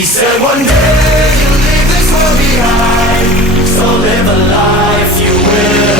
He said one day you'll leave this world behind, so live a life you will